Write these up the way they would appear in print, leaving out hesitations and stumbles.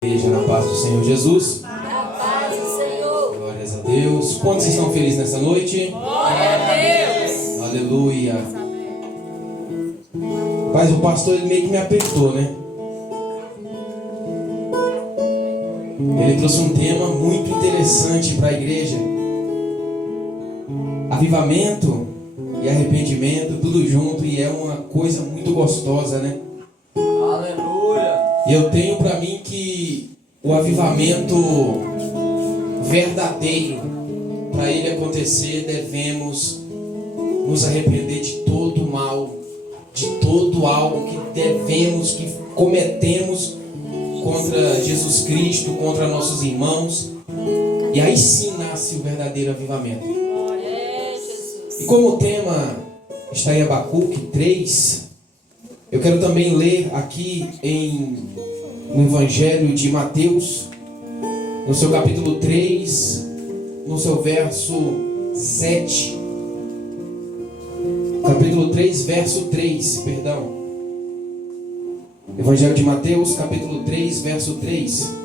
Igreja, na paz do Senhor Jesus. Na paz do Senhor. Glórias a Deus. Quantos estão felizes nessa noite? Glória a Deus. Aleluia. Mas o pastor, ele meio que me apertou, né? Ele trouxe um tema muito interessante para a igreja. Avivamento e arrependimento, tudo junto, e é uma coisa muito gostosa, né? Aleluia. E eu tenho para mim que o avivamento verdadeiro, para ele acontecer, devemos nos arrepender de todo o mal, de todo algo que devemos, que cometemos contra Jesus Cristo, contra nossos irmãos. E aí sim nasce o verdadeiro avivamento. E como o tema está em Abacuque 3, eu quero também ler aqui no Evangelho de Mateus, no seu capítulo 3, no seu verso 7. Capítulo 3, verso 3, perdão. Evangelho de Mateus, capítulo 3, verso 3.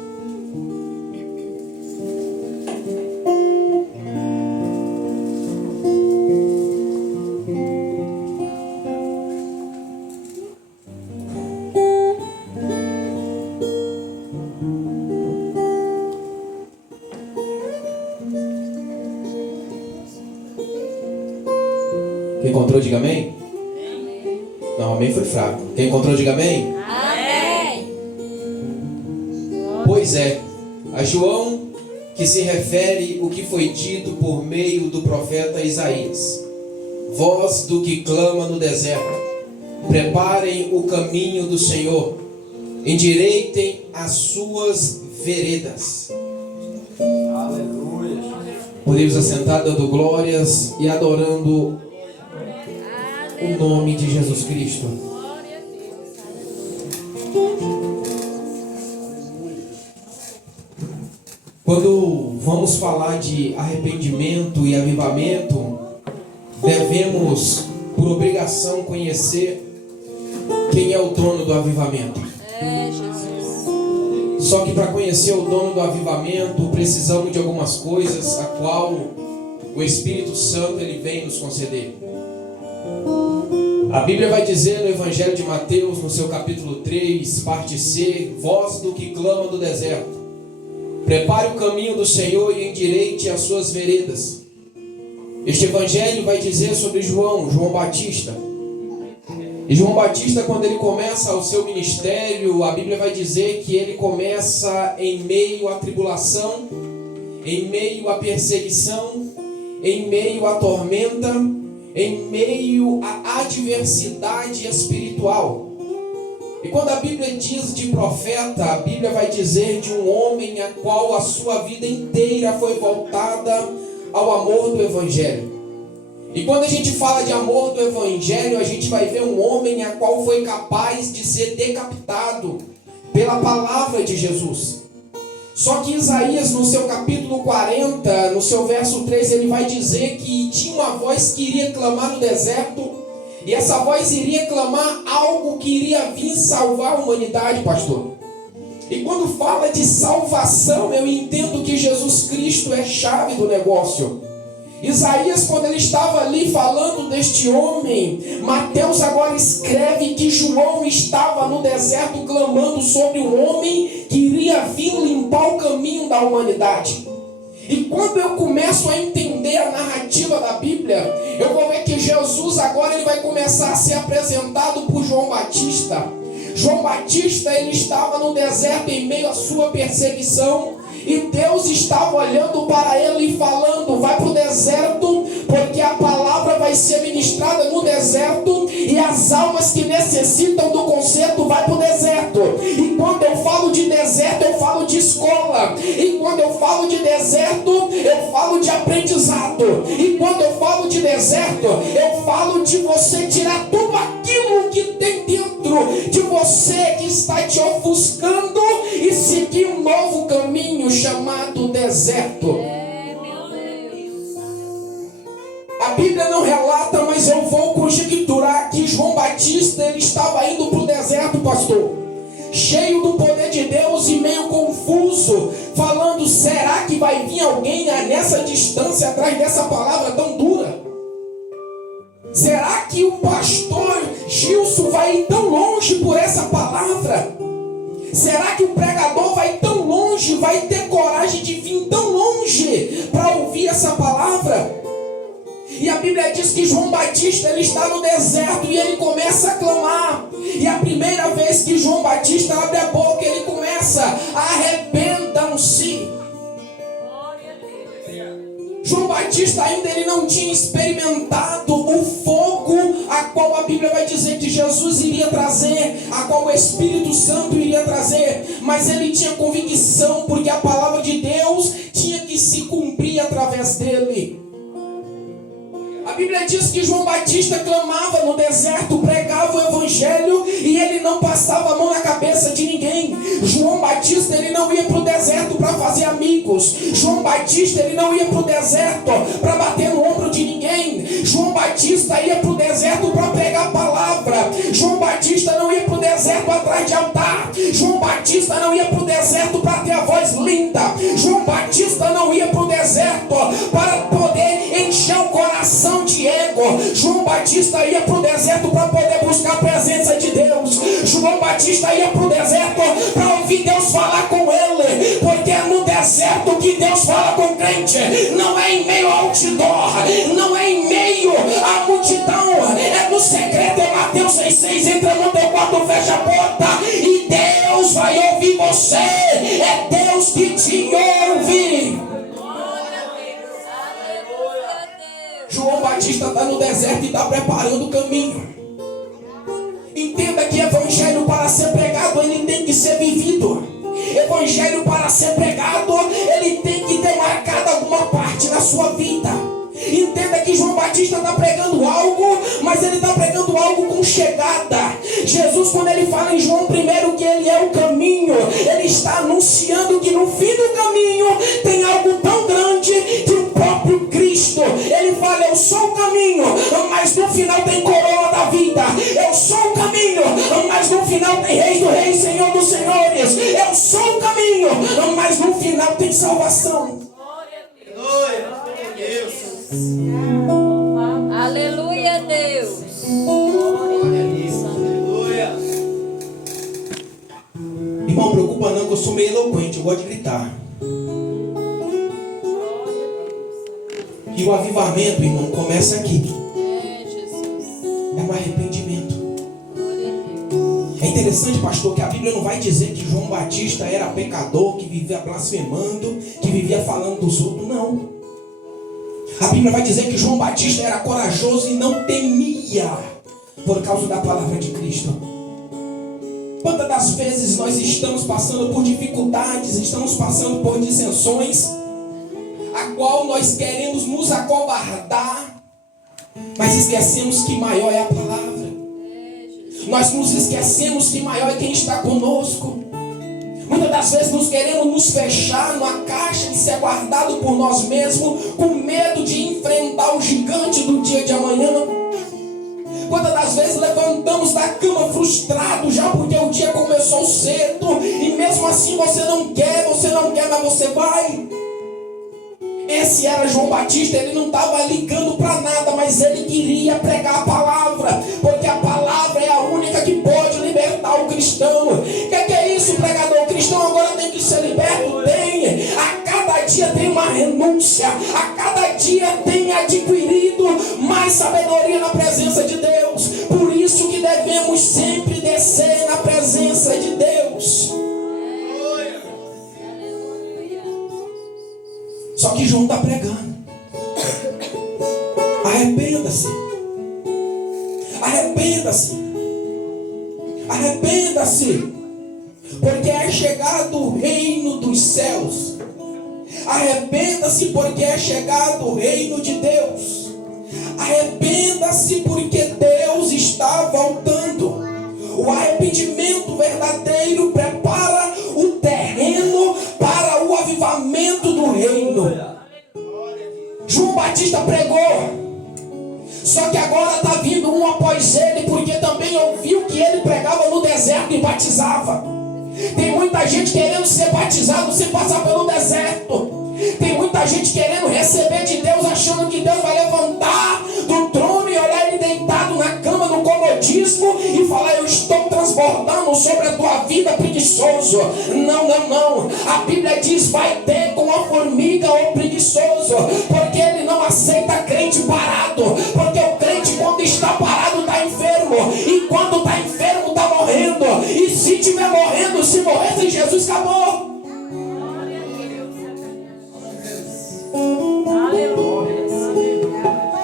Quem encontrou, diga amém. Não, amém foi fraco. Quem encontrou, diga amém. Amém. Pois é, a João que se refere o que foi dito por meio do profeta Isaías. Voz do que clama no deserto: preparem o caminho do Senhor, endireitem as suas veredas. Aleluia. Podemos assentar dando glórias e adorando o nome de Jesus Cristo. Quando vamos falar de arrependimento e avivamento, devemos, por obrigação, conhecer quem é o dono do avivamento. Jesus. Só que para conhecer o dono do avivamento, precisamos de algumas coisas, a qual o Espírito Santo ele vem nos conceder. A Bíblia vai dizer no Evangelho de Mateus, no seu capítulo 3, parte C: voz do que clama do deserto, prepare o caminho do Senhor e endireite as suas veredas. Este Evangelho vai dizer sobre João Batista. E João Batista, quando ele começa o seu ministério, a Bíblia vai dizer que ele começa em meio à tribulação, em meio à perseguição, em meio à tormenta, em meio à adversidade espiritual. E quando a Bíblia diz de profeta, a Bíblia vai dizer de um homem a qual a sua vida inteira foi voltada ao amor do Evangelho. E quando a gente fala de amor do Evangelho, a gente vai ver um homem a qual foi capaz de ser decapitado pela palavra de Jesus. Só que Isaías, no seu capítulo 40, no seu verso 3, ele vai dizer que tinha uma voz que iria clamar no deserto, e essa voz iria clamar algo que iria vir salvar a humanidade, pastor. E quando fala de salvação, eu entendo que Jesus Cristo é chave do negócio. Isaías, quando ele estava ali falando deste homem, Mateus agora escreve que João estava no deserto clamando sobre um homem que iria vir limpar o caminho da humanidade. E quando eu começo a entender a narrativa da Bíblia, eu vou ver que Jesus agora ele vai começar a ser apresentado por João Batista. João Batista, ele estava no deserto em meio à sua perseguição, e Deus estava olhando para ele e falando: vai para o deserto, porque a palavra vai ser ministrada no deserto, e as almas que necessitam do conserto vai para o deserto. E quando eu falo de deserto, eu falo de escola. E quando eu falo de deserto, eu falo de aprendizado. E quando eu falo de deserto, eu falo de você tirar tudo aquilo que tem dentro de você que está te ofuscando e seguir um novo caminho chamado deserto. A Bíblia não relata, mas eu vou conjecturar que João Batista ele estava indo para o deserto, pastor, cheio do poder de Deus e meio com será que vai vir alguém nessa distância atrás dessa palavra tão dura? Será que o pastor Gilson vai ir tão longe por essa palavra? Será que o pregador vai tão longe, vai ter coragem de vir tão longe para ouvir essa palavra? E a Bíblia diz que João Batista, ele está no deserto e ele começa a clamar. E a primeira vez que João Batista abre a boca, ele começa: arrependam-se. João Batista ainda ele não tinha experimentado o fogo a qual a Bíblia vai dizer que Jesus iria trazer, a qual o Espírito Santo iria trazer, mas ele tinha convicção, porque a palavra de Deus tinha que se cumprir através dele. A Bíblia diz que João Batista clamava no deserto, pregava o evangelho e ele não passava a mão na cabeça de ninguém. João Batista, ele não ia para o deserto para fazer amigos. João Batista, ele não ia para o deserto para bater no ombro de ninguém. João Batista ia para o deserto para pregar a palavra. João Batista não ia para o deserto atrás de altar. João Batista não ia para o deserto para ter a voz linda. João Batista não ia para o deserto para poder encher o coração de ego. João Batista ia para o deserto para poder buscar a presença de Deus. João Batista ia para o deserto para ouvir Deus falar com ele, porque é no deserto que Deus fala com o crente. Não é em meio ao outdoor, não é em meio à multidão, é no secreto. É Mateus 6,6: entra no teu quarto, fecha a porta e Deus vai ouvir você. É Deus que te ouve. João Batista está no deserto e está preparando o caminho. Entenda que evangelho, para ser pregado, ele tem que ser vivido. Evangelho, para ser pregado, ele tem que ter marcado alguma parte na sua vida. Entenda que João Batista está pregando algo, mas ele está pregando algo com chegada. Jesus, quando ele fala em João 1 que ele é o caminho, ele está anunciando que no fim do caminho tem algo tão grande que o próprio Cristo, ele fala: eu sou o caminho, mas no final tem coroa da vida. Eu sou o caminho, mas no final tem Reis do Reis, Senhor dos Senhores. Eu sou o caminho, mas no final tem salvação. Aleluia, Deus. Irmão, preocupa não, que eu sou meio eloquente, eu gosto de gritar. E o avivamento, irmão, começa aqui. É um arrependimento. É interessante, pastor, que a Bíblia não vai dizer que João Batista era pecador, que vivia blasfemando, que vivia falando dos outros, não. A Bíblia vai dizer que João Batista era corajoso e não temia por causa da palavra de Cristo. Quantas das vezes nós estamos passando por dificuldades, estamos passando por dissensões, a qual nós queremos nos acovardar, mas esquecemos que maior é a palavra. Nós nos esquecemos que maior é quem está conosco. Muitas das vezes nós queremos nos fechar numa caixa de ser guardado por nós mesmos, com medo de enfrentar o gigante do dia de amanhã. Quantas das vezes levantamos da cama frustrados já porque o dia começou cedo, e mesmo assim você não quer, mas você vai. Esse era João Batista, ele não estava ligando para nada, mas ele queria pregar a palavra, porque a palavra é a única que pode libertar o cristão. O que é isso, pregador? O cristão agora tem que ser liberto? Tem. A cada dia tem uma renúncia, a cada dia tem adquirido mais sabedoria na presença de Deus. Por isso que devemos sempre descer na presença de Deus. Só que João está pregando: arrependa-se, arrependa-se, arrependa-se, porque é chegado o reino dos céus. Arrependa-se, porque é chegado o reino de Deus. Arrependa-se, porque Deus está voltando. O arrependimento verdadeiro prepara o terreno para o avivamento do reino. João Batista pregou, só que agora está vindo um após ele, porque também ouviu que ele pregava no deserto e batizava. Tem muita gente querendo ser batizado sem passar pelo deserto. muita gente querendo receber de Deus, achando que Deus vai levantar do trono e olhar ele deitado na cama, no comodismo, e falar: eu estou transbordando sobre a tua vida, preguiçoso. Não, não, não. A Bíblia diz: vai ter com a formiga o preguiçoso, porque ele não aceita crente parado, porque o crente, quando está parado, está enfermo, e quando está enfermo, está morrendo, e se estiver morrendo, se morrer sem Jesus, acabou.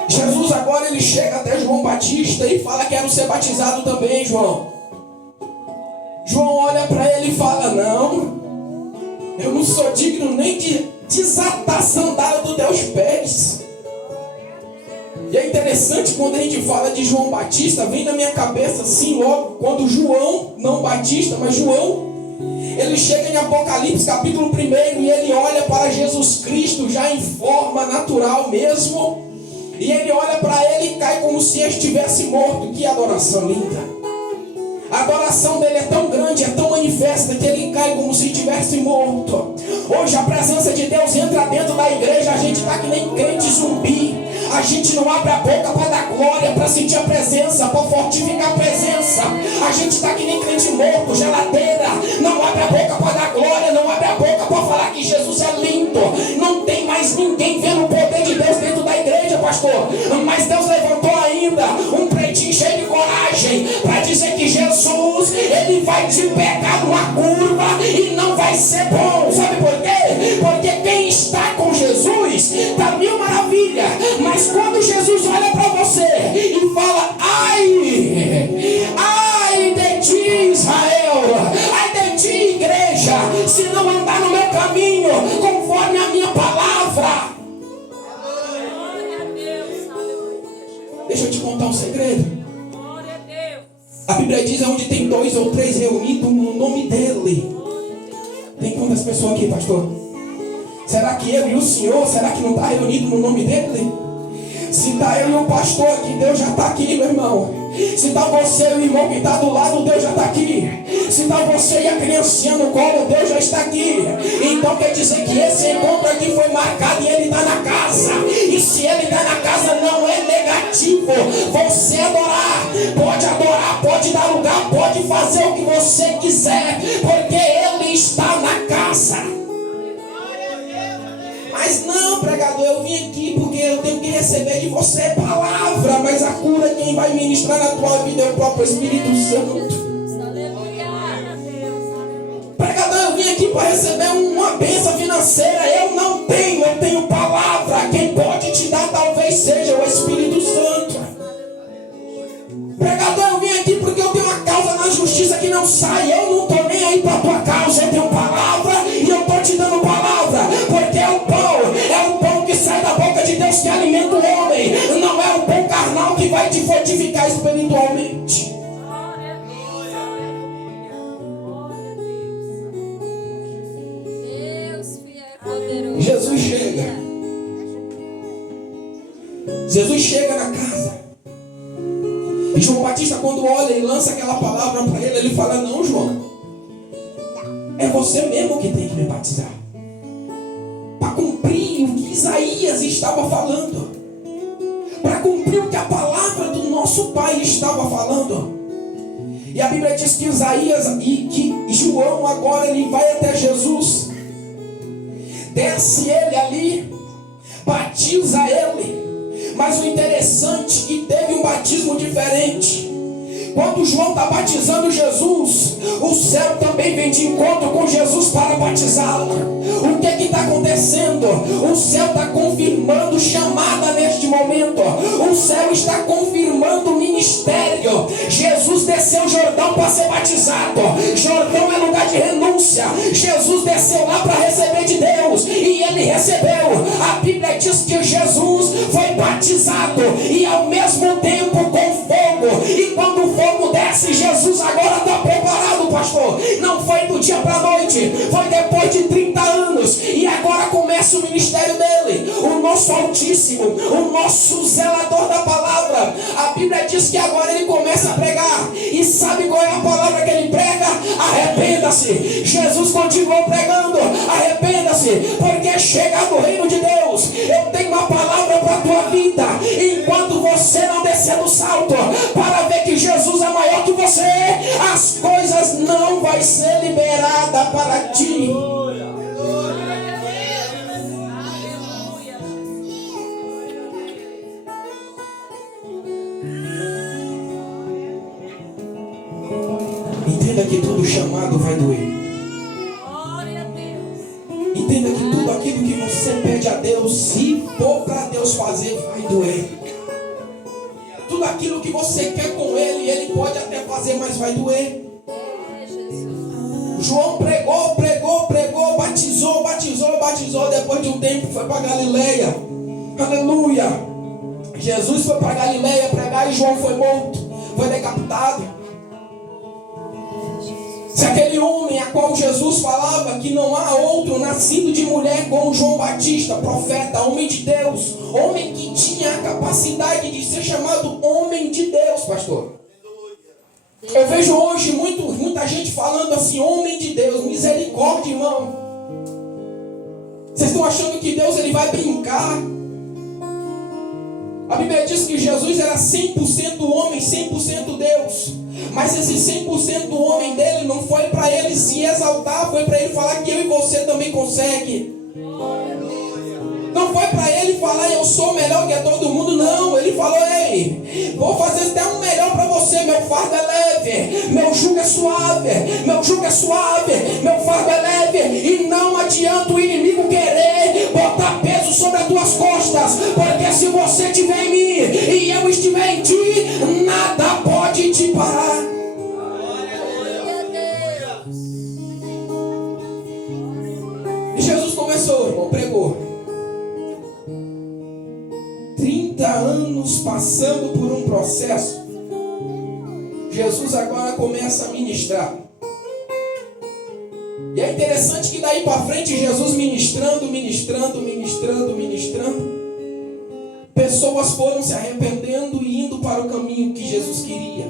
Jesus agora ele chega até João Batista e fala: quero ser batizado também, João. João olha para ele e fala: não, eu não sou digno nem de desatar a sandália dos teus pés. E é interessante, quando a gente fala de João Batista, vem na minha cabeça assim logo, quando João, não Batista, mas João, ele chega em Apocalipse capítulo 1 e ele olha para Jesus Cristo já em forma natural mesmo, e ele olha para ele e cai como se estivesse morto. Que adoração linda! A adoração dele é tão grande, é tão manifesta, que ele cai como se estivesse morto. Hoje a presença de Deus entra dentro da igreja, a gente está que nem crente zumbi. A gente não abre a boca para dar glória, para sentir a presença, para fortificar a presença. A gente está que nem crente morto, geladeira. Não abre a boca para dar glória, não abre a boca para falar que Jesus é lindo. Não tem mais ninguém vendo o poder de Deus dentro da igreja, pastor. Mas Deus levantou ainda um pretinho cheio de coragem para dizer que Jesus, ele vai te pegar numa curva e não vai ser bom. Sabe por quê? Porque quem está com Jesus está mil maravilha. Mas quando Jesus olha para você e fala: ai de ti, Israel, ai de ti, igreja, se não andar no meu caminho conforme a minha palavra. Deixa eu te contar um segredo. A Bíblia diz: onde tem 2 ou 3 reunidos no nome dele. Tem quantas pessoas aqui, pastor? Será que eu e o senhor, será que não está reunido no nome dele? Se está eu e o pastor aqui, Deus já está aqui, meu irmão. Se está você e o irmão que está do lado, Deus já está aqui. Se está você e a criancinha no colo, Deus já está aqui. Então quer dizer que esse encontro aqui foi marcado e ele está na casa. E se ele está na casa, não é negativo você adorar, pode dar lugar, pode fazer o que você quiser, porque ele está na casa. Mas não, pregador, eu vim aqui porque eu tenho que receber de você palavra. Mas a cura, quem vai ministrar na tua vida é o próprio Espírito Santo. Pregador, eu vim aqui para receber uma bênção financeira. Eu não tenho, eu tenho palavra. Quem pode te dar talvez seja o Espírito Santo. Pregador, eu vim aqui porque eu tenho uma causa na justiça que não sai. Eu não estou nem aí para a tua causa. Eu tenho palavra e eu estou te dando palavra. Porque é o pão que sai da boca de Deus que alimenta o homem. Não é o pão carnal que vai te fortificar espiritualmente. Jesus chega na casa. E João Batista, quando olha e lança aquela palavra para ele, ele fala: não, João, é você mesmo que tem que me batizar, para cumprir o que Isaías estava falando, para cumprir o que a palavra do nosso pai estava falando. E a Bíblia diz que Isaías e que João agora ele vai até Jesus, desce ele ali, batiza ele. Mas o interessante é que teve um batismo diferente. Quando João está batizando Jesus, o céu também vem de encontro com Jesus para batizá-lo. O que está acontecendo? O céu está confirmando chamada neste momento. O céu está confirmando o ministério. Jesus desceu o Jordão para ser batizado. Jordão é lugar de renúncia. Jesus desceu lá para receber de Deus e ele recebeu. A Bíblia diz que Jesus foi batizado e ao mesmo tempo com fogo. E quando o fogo desce, Jesus agora está preparado, pastor. Não foi do dia para a noite, foi depois de 30 anos. E agora começa o ministério dele. O nosso Altíssimo, o nosso zelador da palavra, palavra. A Bíblia diz que agora ele começa a pregar. E sabe qual é a palavra que ele prega? Arrependa-se. Jesus continuou pregando: arrependa-se, porque é chegado o reino de Deus. Eu tenho uma palavra para a tua vida. Enquanto você não descer do salto para ver que Jesus é maior que você, as coisas não vai ser liberada para ti. Entenda que todo chamado vai doer. Entenda que tudo aquilo que você pede a Deus, se for para Deus fazer, vai doer. Tudo aquilo que você quer com Ele, Ele pode até fazer, mas vai doer. João pregou, batizou. Depois de um tempo foi para Galileia. Aleluia. Jesus foi para Galileia pregar e João foi morto, foi decapitado. Se aquele homem a qual Jesus falava que não há outro nascido de mulher como João Batista, profeta, homem de Deus, homem que tinha a capacidade de ser chamado homem de Deus, pastor. Eu vejo hoje muita gente falando assim, homem de Deus, misericórdia, irmão. Vocês estão achando que Deus ele vai brincar? A Bíblia diz que Jesus era 100% homem, 100% Deus. Mas esse 100% do homem dele não foi para ele se exaltar, foi para ele falar que eu e você também consegue. Não foi para ele falar eu sou melhor que todo mundo, não. Ele falou, ei, vou fazer até um melhor para você. Meu fardo é leve, meu jugo é suave, meu fardo é leve. E não adianta o inimigo querer botar peso sobre as tuas costas, porque se você estiver em mim e eu estiver em ti, nada pode te parar. E Jesus começou, irmão, pregou. 30 anos passando por um processo. Jesus agora começa a ministrar. E é interessante que daí para frente Jesus ministrando, pessoas foram se arrependendo e indo para o caminho que Jesus queria.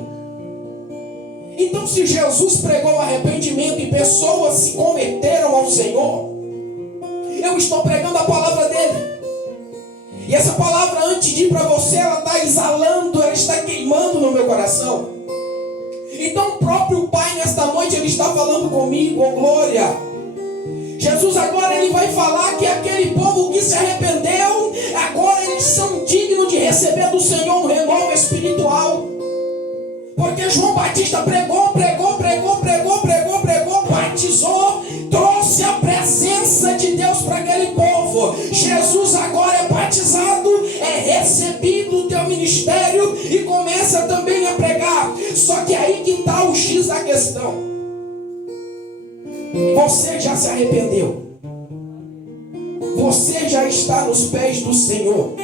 Então, se Jesus pregou arrependimento e pessoas se converteram ao Senhor, eu estou pregando a palavra dele. E essa palavra, antes de ir para você, ela está exalando, ela está queimando no meu coração. Então o próprio Pai nesta noite, Ele está falando comigo, oh glória. Jesus agora Ele vai falar que aquele povo que se arrependeu, agora eles são dignos de receber do Senhor um renovo espiritual. Porque João Batista pregou, batizou, trouxe a presença de Deus para aquele povo. Jesus agora é batizado, é recebido o teu ministério e começa também a pregar. Só que aí que está o X da questão. Você já se arrependeu? Você já está nos pés do Senhor?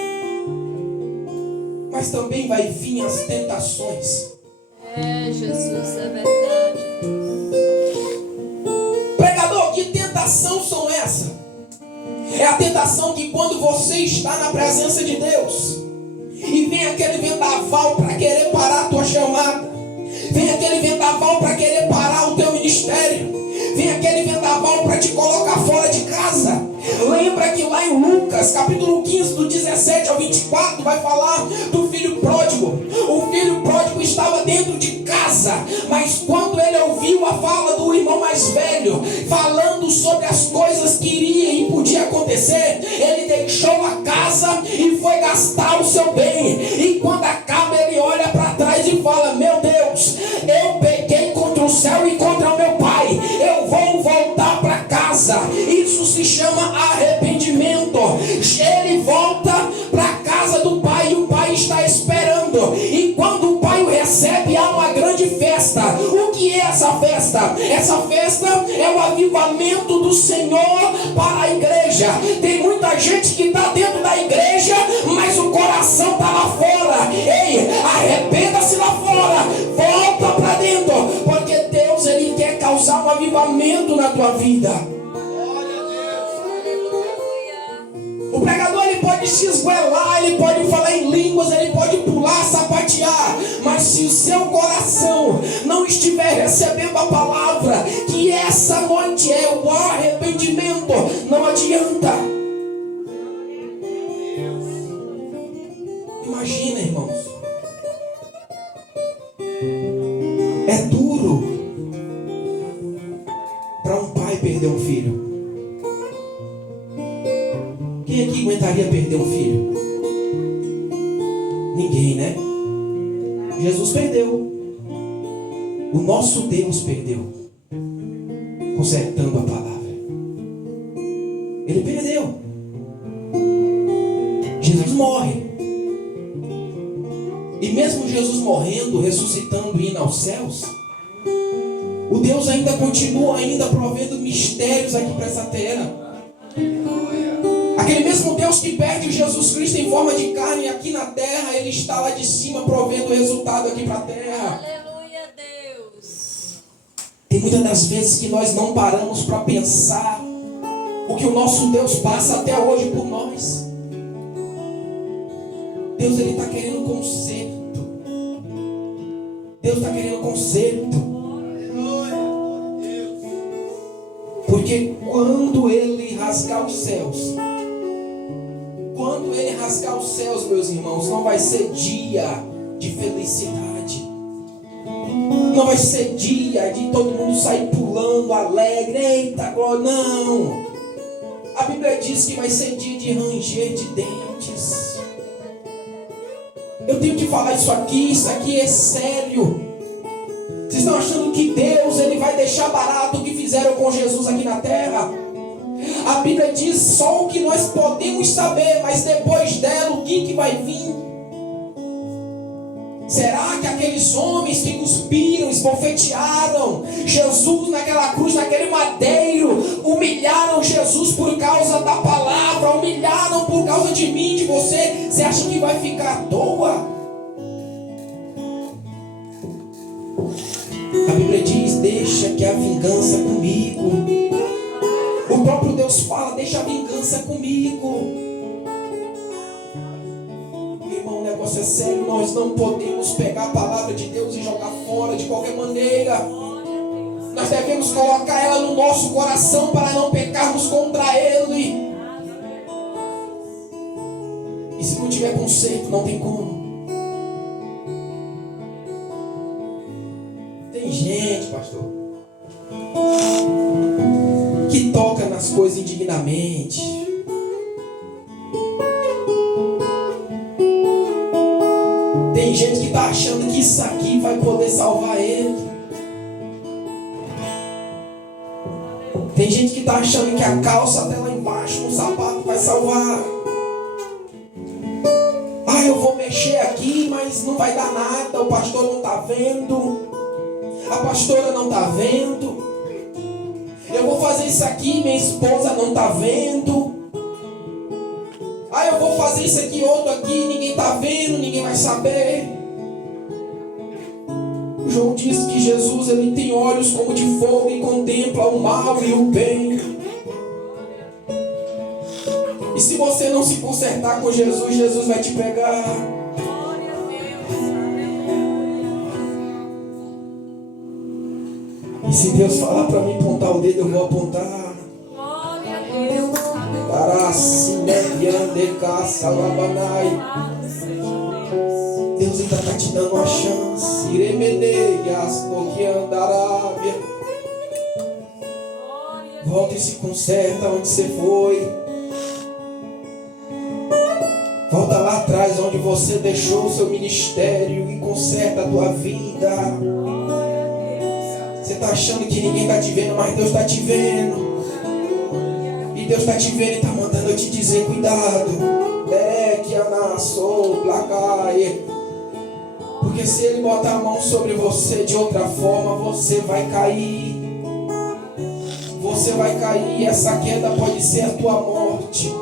Mas também vai vir as tentações. É, Jesus, é verdade. Pregador, que tentação são essas? É a tentação que quando você está na presença de Deus e vem aquele vendaval para querer parar a tua chamada, vem aquele vendaval para querer parar o teu ministério, vem aquele vendaval para te colocar fora de casa. Lembra que lá em Lucas, capítulo 15, do 17 ao 24, vai falar do filho pródigo. O filho pródigo estava dentro de casa, mas quando ele ouviu a fala do irmão mais velho, falando sobre as coisas que iria e podia acontecer, ele deixou a casa e foi gastar o seu bem. E quando acaba, ele olha para trás e fala, meu Deus, eu pequei contra o céu e contra o meu pai, eu vou voltar para casa. Isso se chama arrependimento. Ele volta para a casa do pai e o pai está esperando. E quando o pai o recebe, há uma grande festa. O que é essa festa? Essa festa é o avivamento do Senhor para a igreja. Tem muita gente que está dentro da igreja, mas o coração está lá fora. Ei, arrependa-se lá fora, volta para dentro, porque Deus ele quer causar um avivamento na tua vida. O pregador ele pode se esguelar, ele pode falar em línguas, ele pode pular Mas se o seu coração não estiver recebendo a palavra, que essa noite é o arrependimento, não adianta. Imagina, irmãos, é duro para um pai perder um filho. Quem aqui aguentaria perder um filho? Ninguém, né? Jesus perdeu. O nosso Deus perdeu, consertando a palavra. Ele perdeu. Jesus morre. E mesmo Jesus morrendo, ressuscitando e indo aos céus, o Deus ainda continua provendo mistérios aqui para essa terra. Aquele mesmo Deus que perde Jesus Cristo em forma de carne aqui na terra, Ele está lá de cima provendo o resultado aqui para a terra. Aleluia, Deus. Tem muitas das vezes que nós não paramos para pensar o que o nosso Deus passa até hoje por nós. Deus, Ele está querendo conserto. Deus está querendo conserto. Porque quando Ele rasgar os céus, meus irmãos, não vai ser dia de felicidade. Não vai ser dia de todo mundo sair pulando, alegre. Eita, glória, não. A Bíblia diz que vai ser dia de ranger de dentes. Eu tenho que falar isso aqui é sério. Vocês estão achando que Deus Ele vai deixar barato o que fizeram com Jesus aqui na terra? A Bíblia diz só o que nós podemos saber, mas depois dela o que vai vir? Será que aqueles homens que cuspiram, esbofetearam Jesus naquela cruz, naquele madeiro, humilharam Jesus por causa da palavra, humilharam por causa de mim, de você? Você acha que vai ficar à toa? A Bíblia diz: deixa que a vingança comigo. O próprio Deus fala: deixa a vingança comigo. Irmão, o negócio é sério. Nós não podemos pegar a palavra de Deus e jogar fora de qualquer maneira. Nós devemos colocar ela no nosso coração para não pecarmos contra Ele. E se não tiver conserto, não tem como. Tem gente, pastor, que toca nas coisas indignamente. Tem gente que está achando que isso aqui vai poder salvar ele. Tem gente que está achando que a calça até lá embaixo no sapato vai salvar. Ah, eu vou mexer aqui, mas não vai dar nada. O pastor não está vendo. A pastora não está vendo. Eu vou fazer isso aqui, minha esposa não está vendo. Ah, eu vou fazer isso aqui, outro aqui, ninguém está vendo, ninguém vai saber. João diz que Jesus, Ele tem olhos como de fogo e contempla o mal e o bem. E se você não se consertar com Jesus, Jesus vai te pegar. E se Deus falar para mim apontar o dedo, eu vou apontar. Glória a Deus. Deus ainda está te dando uma chance. Volta e se conserta onde você foi. Volta lá atrás onde você deixou o seu ministério e conserta a tua vida. Você está achando que ninguém está te vendo, mas Deus está te vendo. E Deus está te vendo e está mandando eu te dizer: cuidado. Porque se Ele botar a mão sobre você de outra forma, você vai cair. Você vai cair e essa queda pode ser a tua morte.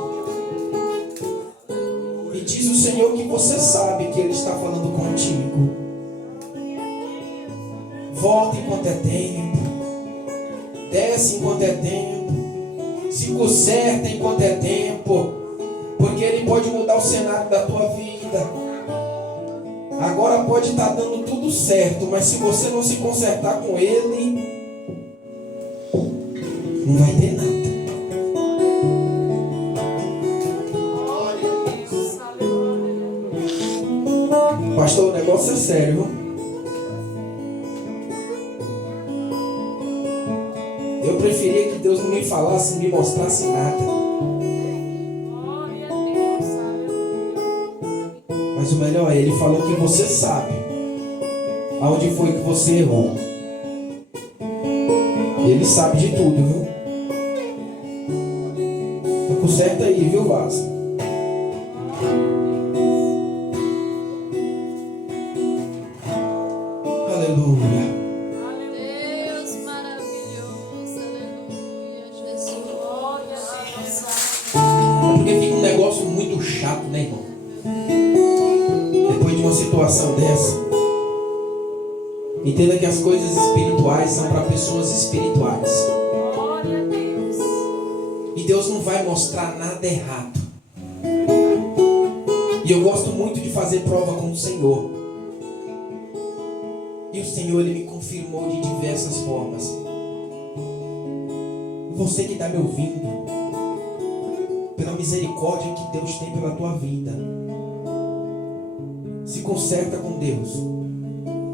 E diz o Senhor que você sabe que Ele está falando contigo. Volta enquanto é tempo. Desce enquanto é tempo. Se conserta enquanto é tempo. Porque Ele pode mudar o cenário da tua vida. Agora pode estar dando tudo certo, mas se você não se consertar com ele, não vai ter nada. Pastor, o negócio é sério, viu? Eu preferia que Deus não me falasse, não me mostrasse nada. Mas o melhor é, Ele falou que você sabe aonde foi que você errou. Ele sabe de tudo, viu? Então conserta aí, viu, Vaso? Aleluia. Deus maravilhoso, aleluia, Jesus. Porque fica um negócio muito chato, né, irmão? Depois de uma situação dessa, entenda que as coisas espirituais são para pessoas espirituais. Glória a Deus. E Deus não vai mostrar nada errado. E eu gosto muito de fazer prova com o Senhor. E o Senhor, Ele me confirmou de diversas formas. Você que está me ouvindo, pela misericórdia que Deus tem pela tua vida, se conserta com Deus.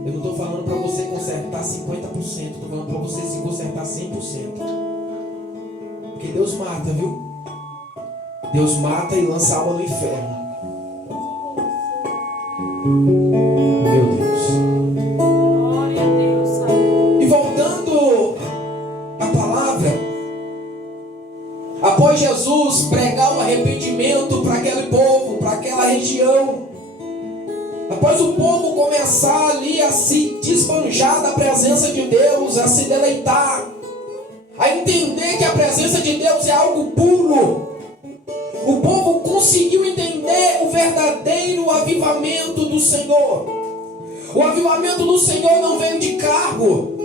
Eu não estou falando para você consertar 50%, estou falando para você se consertar 100%. Porque Deus mata, viu? Deus mata e lança a alma no inferno. Meu Deus. Glória a Deus. E voltando à palavra, após Jesus pregar o arrependimento para aquele povo, para aquela região, após o povo começar ali a se desbanjar da presença de Deus, a se deleitar, a entender que a presença de Deus é algo puro, o povo conseguiu entender o verdadeiro avivamento do Senhor. O avivamento do Senhor não veio de carro.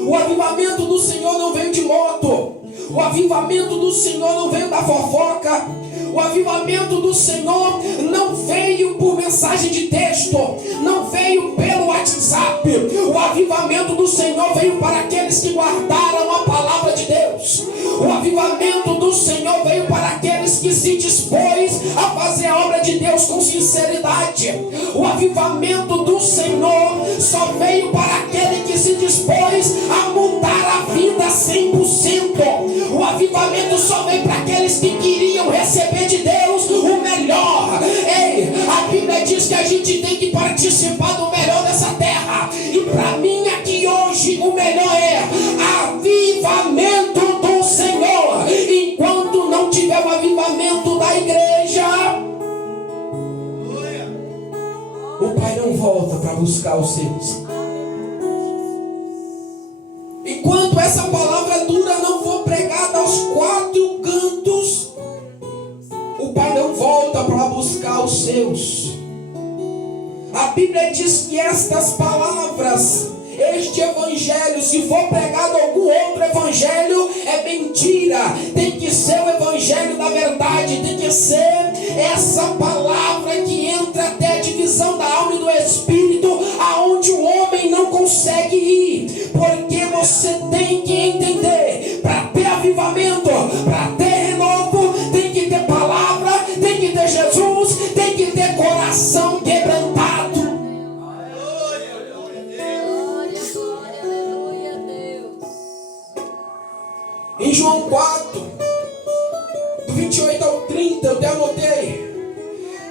O avivamento do Senhor não veio de moto. O avivamento do Senhor não veio da fofoca. O avivamento do Senhor não veio por mensagem de texto, não veio pelo WhatsApp. O avivamento do Senhor veio para aqueles que guardaram a palavra de Deus. O avivamento do Senhor veio para aqueles que se dispôs a fazer a obra de Deus com sinceridade. O avivamento do Senhor só veio para aquele que se dispôs a mudar a vida 100%. O avivamento só veio para aqueles que queriam receber de Deus o melhor. Ei, a Bíblia diz que a gente tem que participar do melhor dessa terra. E para mim aqui hoje o melhor é avivamento do Senhor. Enquanto não tiver o avivamento da igreja, o Pai não volta para buscar os seus. Enquanto essa palavra dura não for pregada aos quatro cantos, o Pai não volta para buscar os seus. A Bíblia diz que estas palavras, este evangelho, se for pregado algum outro evangelho, é mentira. Tem que ser o evangelho da verdade. Tem que ser essa palavra que entra até a divisão da alma e do espírito, aonde o homem não consegue ir. Porque você tem que entender, para ter avivamento, para ter renovo, tem que ter palavra, tem que ter Jesus, tem que ter coração quebrantado. Em João 4, do 28 ao 30, eu até anotei.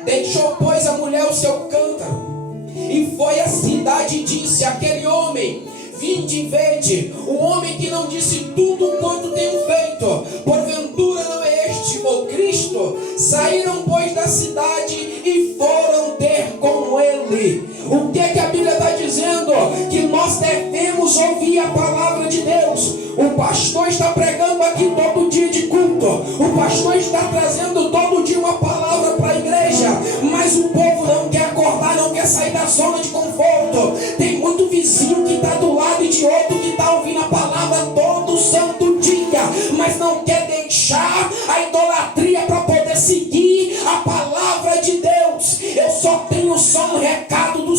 Deixou, pois, a mulher o seu cântaro, e foi à cidade e disse àquele homem: vinde e vede. O homem que não disse tudo quanto tenho feito, porventura não é este o Cristo? Saíram, pois, da cidade e foram ter com ele. O que a Bíblia está dizendo? Que nós devemos ouvir a palavra de Deus. O pastor está pregando aqui todo dia de culto. O pastor está trazendo todo dia uma palavra para a igreja. Mas o povo não quer acordar, não quer sair da zona de conforto. Tem muito vizinho que está do lado e de outro que está ouvindo a palavra todo santo dia, mas não quer deixar a idolatria para poder seguir a palavra de Deus. Eu só tenho um recado do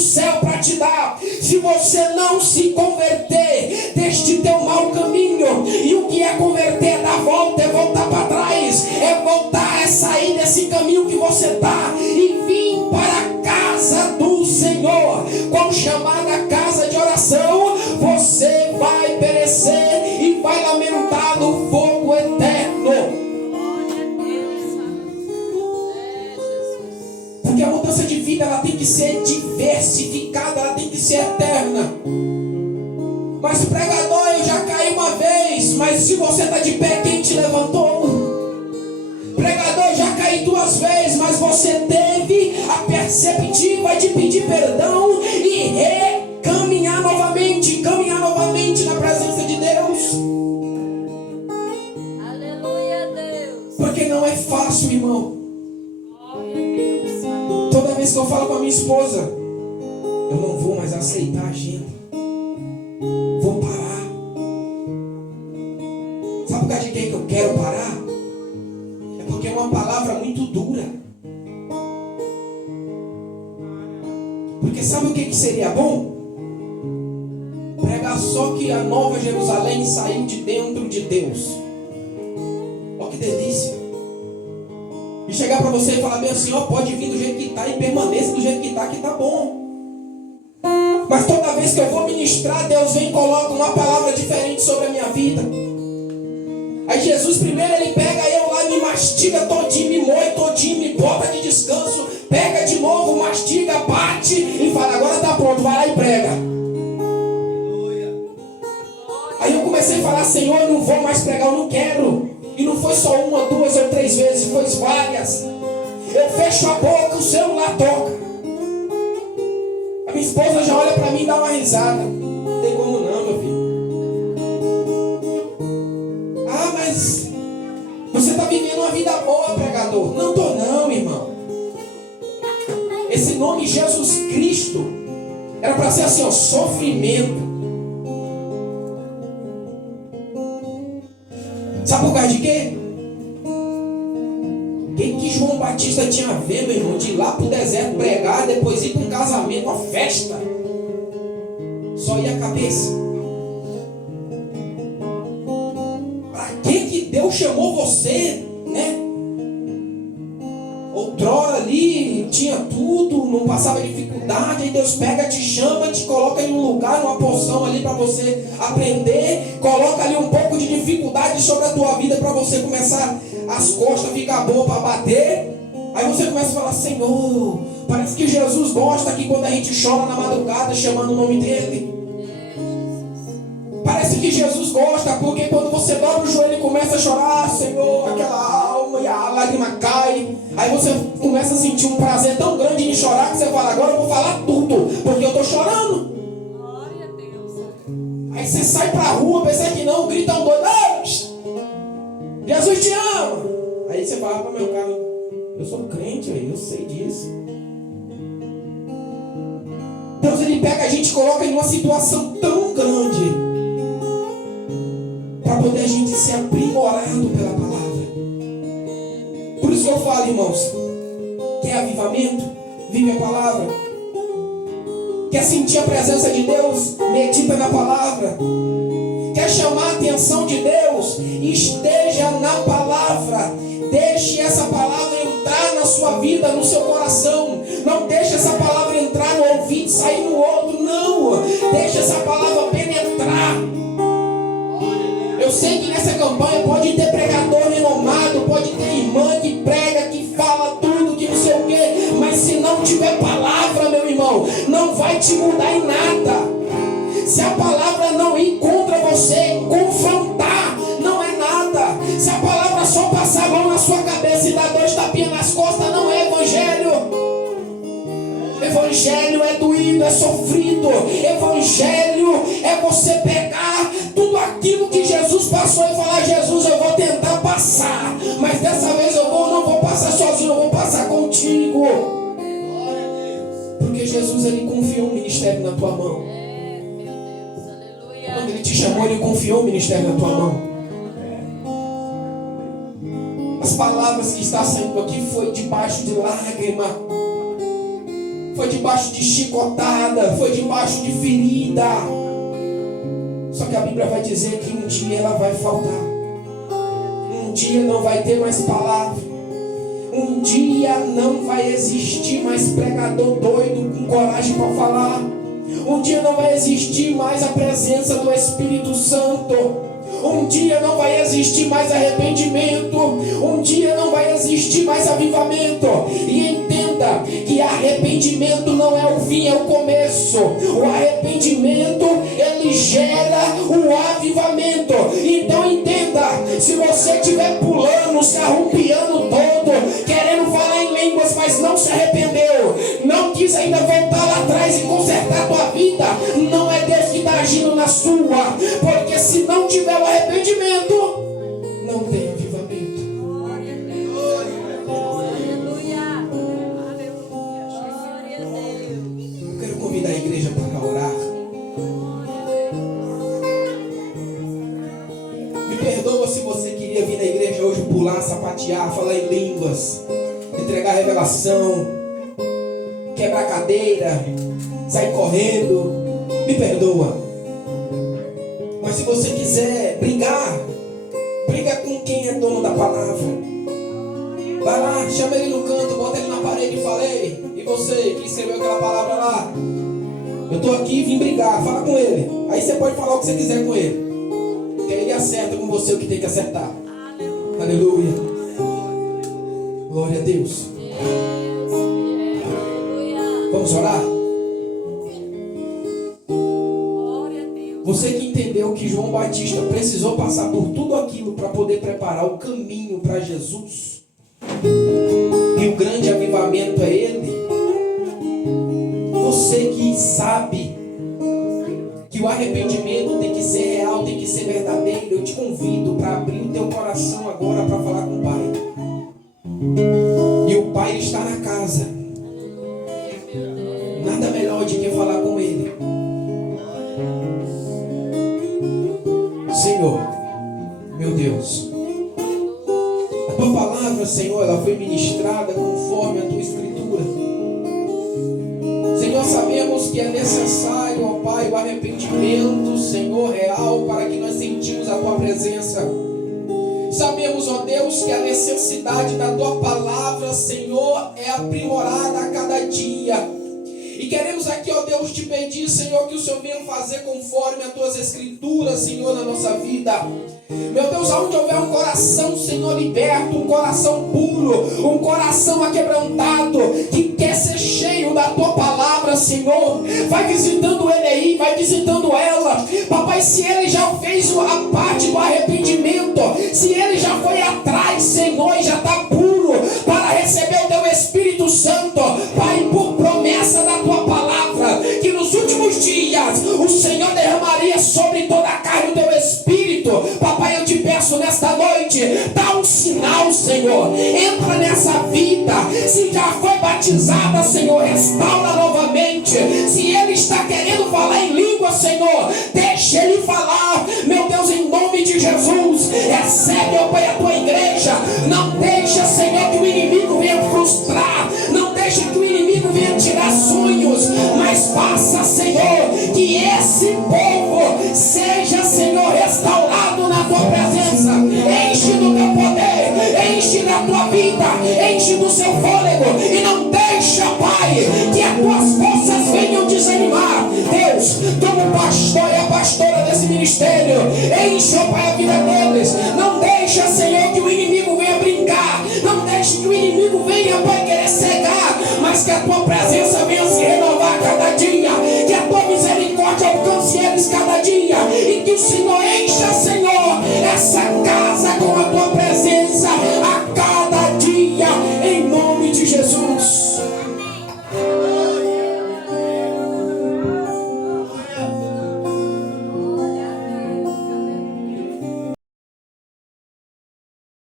de pé quem te levantou. Pregador, já caí 2 vezes, mas você teve a perceptiva de pedir perdão e caminhar novamente na presença de Deus. Aleluia, Deus. Porque não é fácil, irmão. Glória a Deus. Toda vez que eu falo com a minha esposa, eu não vou mais aceitar a agenda. Vou parar. Sabe por causa de quem que eu quero parar? É porque é uma palavra muito dura. Porque sabe o que seria bom? Pregar só que a Nova Jerusalém saiu de dentro de Deus. Olha que delícia. E chegar para você e falar bem assim, ó, pode vir do jeito que está e permaneça do jeito que tá bom. Mas toda vez que eu vou ministrar, Deus vem e coloca uma palavra diferente sobre a minha vida. Aí Jesus primeiro ele pega eu lá, me mastiga todinho, me moe todinho, me bota de descanso, pega de novo, mastiga, bate e fala, agora tá pronto, vai lá e prega. Aí eu comecei a falar, Senhor, eu não vou mais pregar, eu não quero. E não foi só 1, 2 ou 3 vezes, foi várias. Eu fecho a boca, o celular toca. A minha esposa já olha pra mim e dá uma risada. Não tem como não, meu filho. Ah, mas você tá vivendo uma vida boa, pregador. Não tô não, irmão. Esse nome Jesus Cristo era para ser assim, ó, sofrimento. Sabe por causa de quê? O que João Batista tinha a ver, meu irmão? De ir lá pro deserto pregar, depois ir para um casamento, uma festa. Só ia a cabeça. Para que Deus chamou você, né? Outrora ali tinha tudo, não passava dificuldade, aí Deus pega, te chama, te coloca em um lugar, numa porção ali para você aprender, coloca ali um pouco de dificuldade sobre a tua vida para você começar as costas ficar boas para bater. Aí você começa a falar, Senhor, parece que Jesus gosta que quando a gente chora na madrugada chamando o nome dele. Parece que Jesus gosta porque quando você dobra o joelho e começa a chorar, Senhor, aquela alma e a lágrima cai. Aí você começa a sentir um prazer tão grande em chorar que você fala, agora eu vou falar tudo, porque eu estou chorando. Glória a Deus. Aí você sai pra rua, pensa que não, grita um doido, Jesus te ama. Aí você fala para meu cara, eu sou crente, eu sei disso. Deus ele pega a gente e coloca em uma situação tão grande para poder a gente ser aprimorado pela palavra. Por isso que eu falo, irmãos, quer avivamento? Vive a palavra. Quer sentir a presença de Deus? Medita na palavra. Quer chamar a atenção de Deus? Esteja na palavra. Deixe essa palavra entrar na sua vida, no seu coração. Não deixe essa palavra entrar no ouvido e sair no outro. Não. Deixe essa palavra penetrar. Eu sei que nessa campanha pode ter pregador renomado, pode ter irmã que prega, que fala tudo, que não sei o quê. Mas se não tiver palavra, meu irmão, não vai te mudar em nada. Se a palavra não ir contra você, confrontar, não é nada. Se a palavra só passar a mão na sua cabeça e dar 2 tapinhas nas costas, não é evangelho. Evangelho é doído, é sofrido. Evangelho é você pegar tudo aquilo que Jesus passou e falar, Jesus, eu vou tentar passar, mas dessa vez eu não vou passar sozinho, eu vou passar contigo. Porque Jesus, ele confiou o ministério na tua mão. Quando ele te chamou, ele confiou o ministério na tua mão. As palavras que está saindo aqui foi debaixo de lágrima, foi debaixo de chicotada, foi debaixo de ferida. Só que a Bíblia vai dizer que um dia ela vai faltar. Um dia não vai ter mais palavra. Um dia não vai existir mais pregador doido com coragem para falar. Um dia não vai existir mais a presença do Espírito Santo. Um dia não vai existir mais arrependimento. Um dia não vai existir mais avivamento. E entenda que arrependimento não é o fim, é o começo. O arrependimento, ele gera o avivamento. Então entenda, se se arrumpiando todo, querendo falar em línguas, mas não se arrependeu, não quis ainda voltar lá atrás e consertar a tua vida, não é Deus que está agindo na sua, porque se não tiver o arrependimento, não tem avivamento. Glória a Deus. Aleluia. Aleluia. Glória a Deus. Eu quero convidar a igreja para orar. Me perdoa se você queria vir na igreja hoje pular, sapatear, falar em línguas, entregar revelação, quebrar cadeira, sair correndo. Me perdoa. Mas se você quiser brigar, briga com quem é dono da palavra. Vai lá, chama ele no canto, bota ele na parede e fala: ei, e você que escreveu aquela palavra lá? Eu estou aqui e vim brigar, fala com ele. Aí você pode falar o que você quiser com ele, que ele acerta com você o que tem que acertar. Aleluia. Glória a Deus. Vamos orar? Glória a Deus. Você que entendeu que João Batista precisou passar por tudo aquilo para poder preparar o caminho para Jesus, e o grande avivamento é Ele. Você que sabe que o arrependimento tem que ser real, tem que ser verdadeiro, eu te convido para abrir o teu coração agora para falar com o Pai. E o Pai está na casa. Nada melhor do que falar com Ele. Senhor, meu Deus, a tua palavra, Senhor, ela foi ministrada conforme a tua escritura. Senhor, sabemos que é necessário, ó Pai, o arrependimento, Senhor, real, para que nós sentimos a tua presença. Sabemos, ó Deus, que a necessidade da tua palavra, Senhor, é aprimorada a cada dia. E queremos aqui, ó Deus, te pedir, Senhor, que o Senhor venha fazer conforme as tuas escrituras, Senhor, na nossa vida. Meu Deus, aonde houver um coração, Senhor, liberto, um coração puro, um coração aquebrantado, que quer ser cheio da tua palavra, Senhor, vai visitando ele aí, vai visitando ela. Papai, se ele já fez a parte do arrependimento, se ele já foi atrás, Senhor, e já está puro para receber o teu Espírito Santo, Pai, por promessa da tua palavra, que nos últimos dias o Senhor derramaria sobre toda a carne o teu Espírito. Papai, eu te peço nesta noite, dá um sinal, Senhor, entra nessa vida. Se já foi batizada, Senhor, restaura novamente. Se ele está querendo falar em língua, Senhor, deixa ele falar. Meu Deus, em nome de Jesus, recebe, ó Pai, a tua igreja. Não deixa, Senhor, que o inimigo venha frustrar, não deixa que o inimigo venha tirar sonhos, mas faça, Senhor, que esse povo seja, Senhor, restaurado na tua presença. Enche do teu poder, enche da tua vida, enche do seu fôlego, e não deixa, Pai, que as tuas forças venham desanimar. Deus, como pastor e a pastora desse ministério, enche, ó Pai, a vida deles. Não deixa, Senhor, que o inimigo venha brincar, não deixe que o inimigo venha, Pai, querer cegar, mas que a tua presença